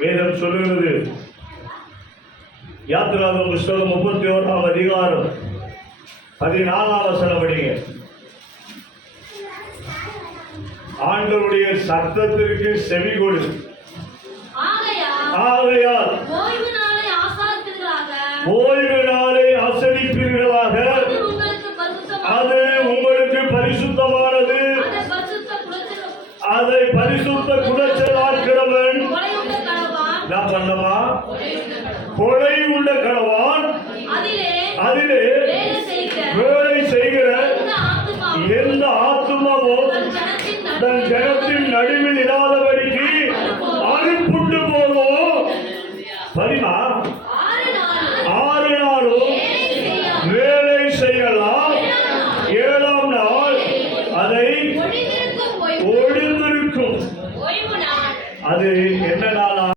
வேதம் சொல்லுகிறது. யாத்திராகம புஸ்தகம் 31ஆம் அதிகாரம் 14ஆம் வசனம் படிங்க. ஆண்டவருடைய சத்தத்திற்கு செவி கொடு. ஆகையால் ஓய்வு நாளை ஆசரிப்பீர்களாக, அது உங்களுக்கு பரிசுத்தமானது. அதை பரிசுத்த குலைச்சலாக்கிறவன் நான் பண்ணமா கொலை உள்ள கடவான். அதிலே வேலை செய்கிற எந்த ஆத்துமாவும் தன் ஜனத்தின் நடுவில் இல்லாதபடிக்கு அறுப்புண்டு போகும். சரிமா?